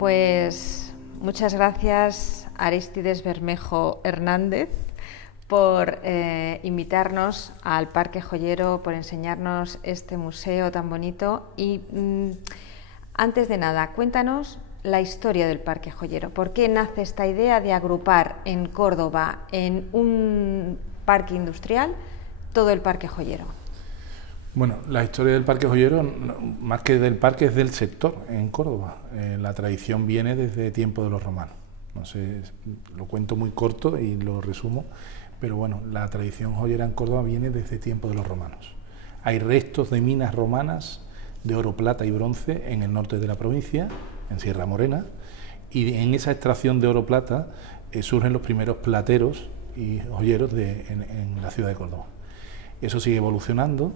Pues muchas gracias, Arístides Bermejo Hernández, por invitarnos al Parque Joyero, por enseñarnos este museo tan bonito. Y antes de nada, cuéntanos la historia del Parque Joyero. ¿Por qué nace esta idea de agrupar en Córdoba, en un parque industrial, todo el Parque Joyero? Bueno, la historia del Parque Joyero, más que del parque, es del sector en Córdoba. La tradición viene desde tiempo de los romanos. No sé, lo cuento muy corto y lo resumo, pero bueno, la tradición joyera en Córdoba viene desde tiempo de los romanos. Hay restos de minas romanas de oro, plata y bronce en el norte de la provincia, en Sierra Morena, y en esa extracción de oro, plata surgen los primeros plateros y joyeros en la ciudad de Córdoba. Eso sigue evolucionando.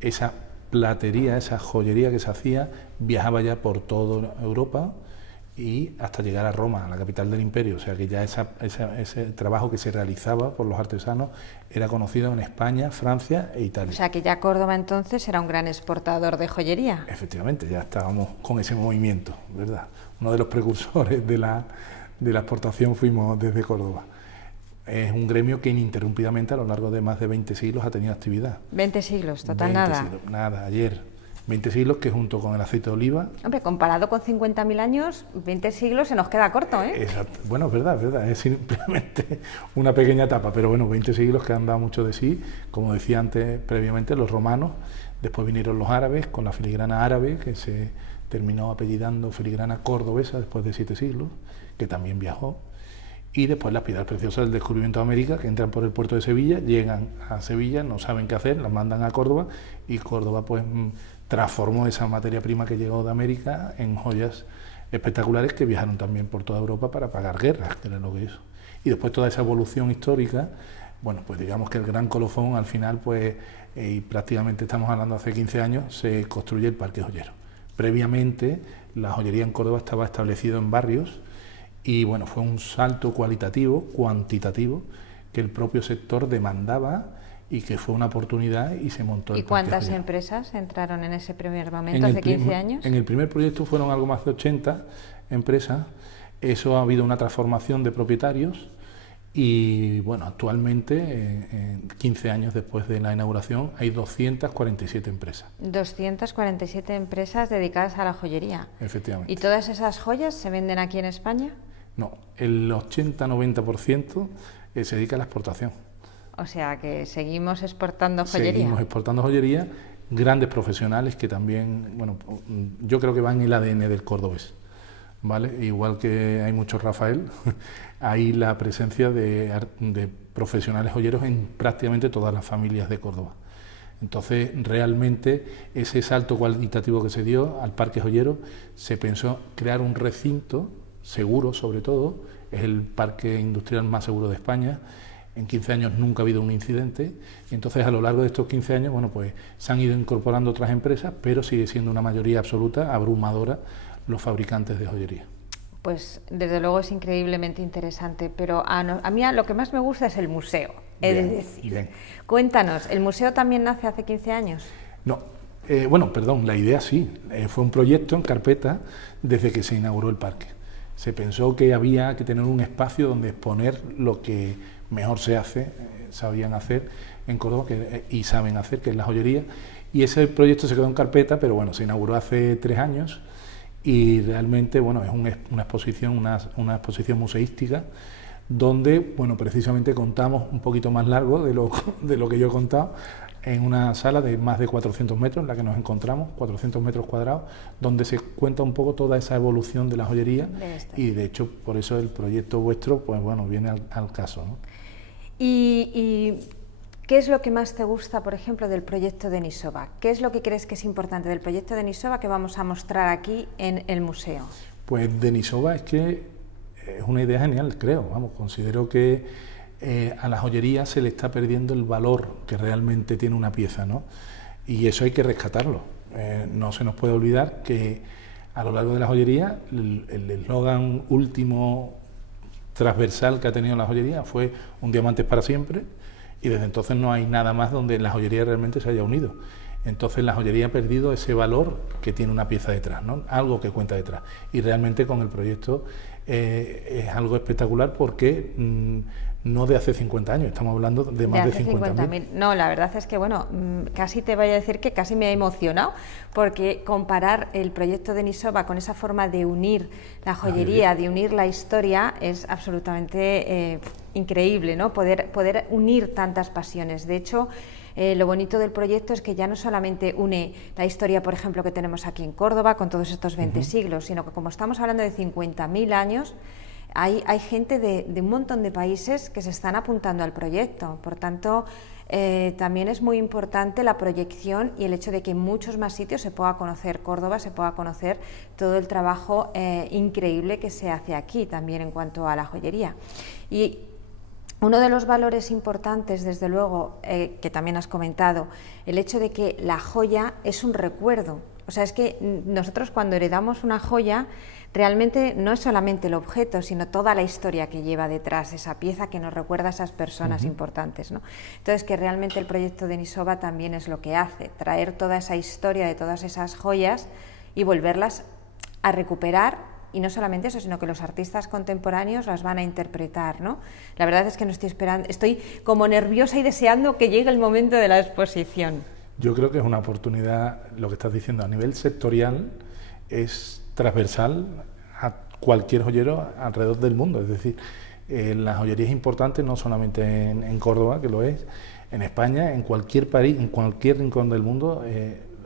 Esa platería, esa joyería que se hacía, viajaba ya por toda Europa y hasta llegar a Roma, a la capital del imperio. O sea que ya ese trabajo que se realizaba por los artesanos era conocido en España, Francia e Italia. O sea que ya Córdoba entonces era un gran exportador de joyería. Efectivamente, ya estábamos con ese movimiento, ¿verdad? Uno de los precursores de la exportación fuimos desde Córdoba. Es un gremio que ininterrumpidamente a lo largo de más de 20 siglos ha tenido actividad. 20 siglos, total nada. Siglos, nada, ayer. 20 siglos que junto con el aceite de oliva... Hombre, comparado con 50.000 años, 20 siglos se nos queda corto, ¿eh? Exacto. Bueno, es verdad, es simplemente una pequeña etapa, pero bueno, 20 siglos que han dado mucho de sí. Como decía antes, previamente, los romanos, después vinieron los árabes con la filigrana árabe, que se terminó apellidando filigrana cordobesa después de 7 siglos, que también viajó. Y después las piedras preciosas del descubrimiento de América, que entran por el puerto de Sevilla, llegan a Sevilla, no saben qué hacer, las mandan a Córdoba, y Córdoba pues transformó esa materia prima que llegó de América en joyas espectaculares que viajaron también por toda Europa para pagar guerras, que era lo que hizo. Y después toda esa evolución histórica, bueno, pues digamos que el gran colofón al final, pues, y prácticamente estamos hablando hace 15 años, se construye el Parque Joyero. Previamente, la joyería en Córdoba estaba establecida en barrios, y bueno, fue un salto cualitativo, cuantitativo, que el propio sector demandaba y que fue una oportunidad y se montó el ¿Y Parque cuántas Joyero. empresas entraron en ese primer momento, hace 15 años? En el primer proyecto fueron algo más de 80 empresas. Eso ha habido una transformación de propietarios y bueno, actualmente, 15 años después de la inauguración, hay 247 empresas. 247 empresas dedicadas a la joyería. Efectivamente. ¿Y todas esas joyas se venden aquí en España? No, el 80-90% se dedica a la exportación. O sea que seguimos exportando joyería. Seguimos exportando joyería, grandes profesionales que también, bueno, yo creo que van en el ADN del cordobés, ¿vale? Igual que hay mucho Rafael, hay la presencia de profesionales joyeros en prácticamente todas las familias de Córdoba. Entonces, realmente, ese salto cualitativo que se dio al Parque Joyero, se pensó crear un recinto seguro, sobre todo, es el parque industrial más seguro de España. En 15 años nunca ha habido un incidente, y entonces a lo largo de estos 15 años, bueno, pues se han ido incorporando otras empresas, pero sigue siendo una mayoría absoluta, abrumadora, los fabricantes de joyería. Pues desde luego es increíblemente interesante, pero a mí lo que más me gusta es el museo, he de decir. Bien. Cuéntanos, ¿el museo también nace hace 15 años? No, bueno, perdón, la idea sí, fue un proyecto en carpeta desde que se inauguró el parque. Se pensó que había que tener un espacio donde exponer lo que mejor se hace, sabían hacer en Córdoba y saben hacer, que es la joyería, y ese proyecto se quedó en carpeta, pero bueno, se inauguró hace 3 años y realmente, bueno, es una exposición museística donde, bueno, precisamente contamos un poquito más largo de lo que yo he contado, en una sala de más de 400 metros en la que nos encontramos, 400 metros cuadrados, donde se cuenta un poco toda esa evolución de la joyería y de hecho por eso el proyecto vuestro, pues bueno, viene al caso, ¿no? ¿Y qué es lo que más te gusta, por ejemplo, del proyecto Denisova? ¿Qué es lo que crees que es importante del proyecto Denisova que vamos a mostrar aquí en el museo? Pues Denisova es que es una idea genial, creo, vamos, considero que a la joyería se le está perdiendo el valor que realmente tiene una pieza, ¿no? Y eso hay que rescatarlo. No se nos puede olvidar que a lo largo de la joyería el eslogan último transversal que ha tenido la joyería fue un diamante es para siempre, y desde entonces no hay nada más donde la joyería realmente se haya unido. Entonces la joyería ha perdido ese valor que tiene una pieza detrás, ¿no? Algo que cuenta detrás. Y realmente con el proyecto es algo espectacular porque no de hace 50 años, estamos hablando de más de 50.000. No, la verdad es que, bueno, casi te voy a decir que casi me ha emocionado, porque comparar el proyecto de Nisova con esa forma de unir la joyería, de unir la historia, es absolutamente increíble, ¿no? Poder unir tantas pasiones. De hecho, lo bonito del proyecto es que ya no solamente une la historia, por ejemplo, que tenemos aquí en Córdoba, con todos estos 20 siglos, sino que como estamos hablando de 50.000 años, hay gente de un montón de países que se están apuntando al proyecto. Por tanto, también es muy importante la proyección y el hecho de que en muchos más sitios se pueda conocer Córdoba, se pueda conocer todo el trabajo increíble que se hace aquí también en cuanto a la joyería. Y uno de los valores importantes, desde luego, que también has comentado, el hecho de que la joya es un recuerdo. O sea, es que nosotros cuando heredamos una joya, realmente no es solamente el objeto, sino toda la historia que lleva detrás, esa pieza que nos recuerda a esas personas importantes, ¿no? Entonces, que realmente el proyecto de Nisova también es lo que hace, traer toda esa historia de todas esas joyas y volverlas a recuperar. Y no solamente eso, sino que los artistas contemporáneos las van a interpretar, ¿no? La verdad es que no estoy esperando, estoy como nerviosa y deseando que llegue el momento de la exposición. Yo creo que es una oportunidad, lo que estás diciendo, a nivel sectorial, es transversal a cualquier joyero alrededor del mundo. Es decir, la joyería es importante no solamente en Córdoba, que lo es, en España, en cualquier país, en cualquier rincón del mundo,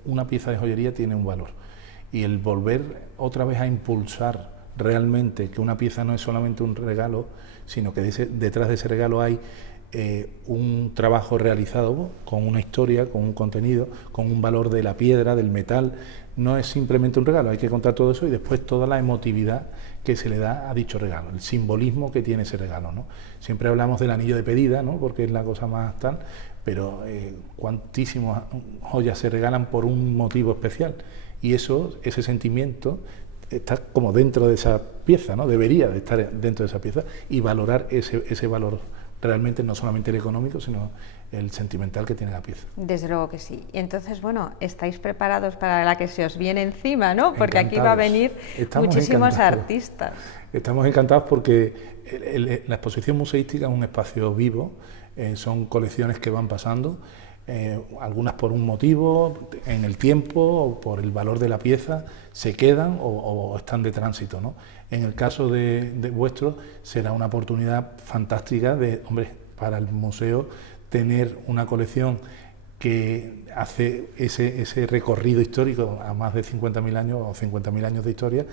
una pieza de joyería tiene un valor. Y el volver otra vez a impulsar realmente que una pieza no es solamente un regalo, sino que detrás de ese regalo hay un trabajo realizado con una historia, con un contenido, con un valor de la piedra, del metal. No es simplemente un regalo, hay que contar todo eso y después toda la emotividad que se le da a dicho regalo, el simbolismo que tiene ese regalo, ¿no? Siempre hablamos del anillo de pedida, ¿no? Porque es la cosa más tal, pero cuantísimas joyas se regalan por un motivo especial. Y ese sentimiento está como dentro de esa pieza, ¿no? Debería de estar dentro de esa pieza y valorar ese valor realmente, no solamente el económico, sino el sentimental que tiene la pieza. Desde luego que sí. Y entonces, bueno, estáis preparados para la que se os viene encima, ¿no? Porque Encantados. Aquí va a venir muchísimos artistas. Estamos encantados porque la exposición museística es un espacio vivo, son colecciones que van pasando, algunas por un motivo, en el tiempo, o por el valor de la pieza, se quedan o están de tránsito, ¿no? En el caso de vuestro, será una oportunidad fantástica para el museo tener una colección que hace ese recorrido histórico a más de 50.000 años o 50.000 años de historia.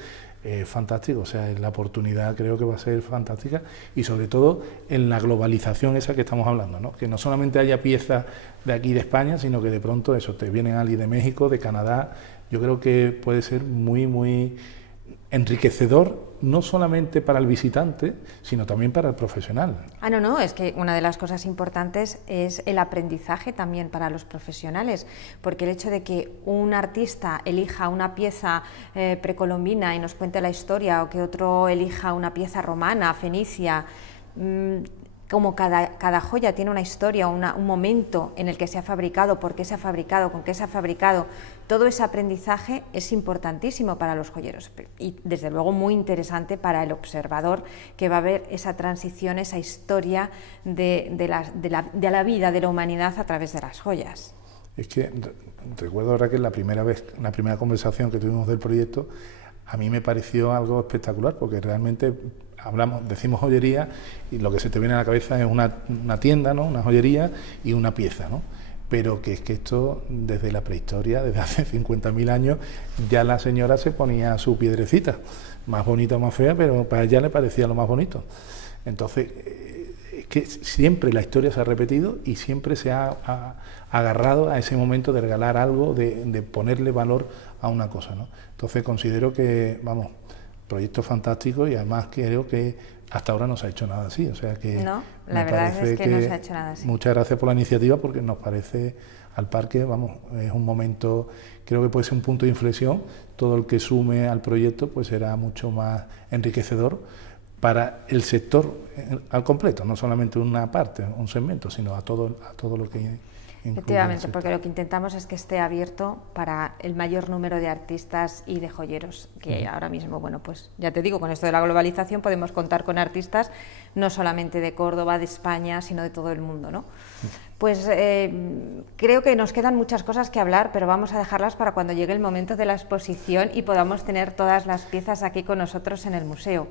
Fantástico, o sea, la oportunidad creo que va a ser fantástica y sobre todo en la globalización esa que estamos hablando, ¿no? Que no solamente haya piezas de aquí de España, sino que de pronto eso, te vienen alguien de México, de Canadá. Yo creo que puede ser muy, muy enriquecedor, no solamente para el visitante, sino también para el profesional. No, es que una de las cosas importantes es el aprendizaje también para los profesionales, porque el hecho de que un artista elija una pieza precolombina y nos cuente la historia, o que otro elija una pieza romana, fenicia, como cada joya tiene una historia, un momento en el que se ha fabricado, por qué se ha fabricado, con qué se ha fabricado, todo ese aprendizaje es importantísimo para los joyeros y desde luego muy interesante para el observador, que va a ver esa transición, esa historia de la vida, de la humanidad a través de las joyas. Es que recuerdo ahora que la primera conversación que tuvimos del proyecto, a mí me pareció algo espectacular, porque realmente decimos joyería y lo que se te viene a la cabeza es una tienda, ¿no? Una joyería y una pieza, ¿no? Pero que es que esto, desde la prehistoria, desde hace 50.000 años, ya la señora se ponía su piedrecita, más bonita o más fea, pero para ella le parecía lo más bonito. Entonces, es que siempre la historia se ha repetido y siempre se ha agarrado a ese momento de regalar algo, de ponerle valor a una cosa, ¿no? Entonces considero que, proyecto fantástico y además creo que hasta ahora no se ha hecho nada así, o sea que no, la verdad es que no se ha hecho nada así. Muchas gracias por la iniciativa, porque nos parece al parque, es un momento, creo que puede ser un punto de inflexión. Todo el que sume al proyecto pues será mucho más enriquecedor para el sector al completo, no solamente una parte, un segmento, sino a todo lo que Efectivamente, porque lo que intentamos es que esté abierto para el mayor número de artistas y de joyeros, que ahora mismo, bueno, pues ya te digo, con esto de la globalización podemos contar con artistas no solamente de Córdoba, de España, sino de todo el mundo, ¿no? Pues creo que nos quedan muchas cosas que hablar, pero vamos a dejarlas para cuando llegue el momento de la exposición y podamos tener todas las piezas aquí con nosotros en el museo.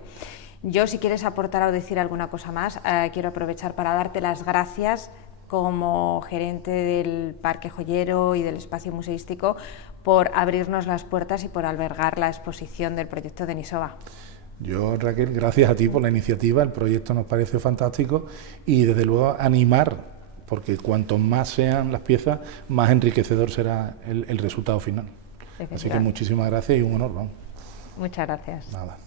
Yo, si quieres aportar o decir alguna cosa más, quiero aprovechar para darte las gracias como gerente del Parque Joyero y del espacio museístico por abrirnos las puertas y por albergar la exposición del proyecto Denisova. Yo, Raquel, gracias a ti por la iniciativa, el proyecto nos parece fantástico y desde luego animar, porque cuanto más sean las piezas, más enriquecedor será el resultado final. Así que muchísimas gracias y un honor, vamos. Muchas gracias. Nada.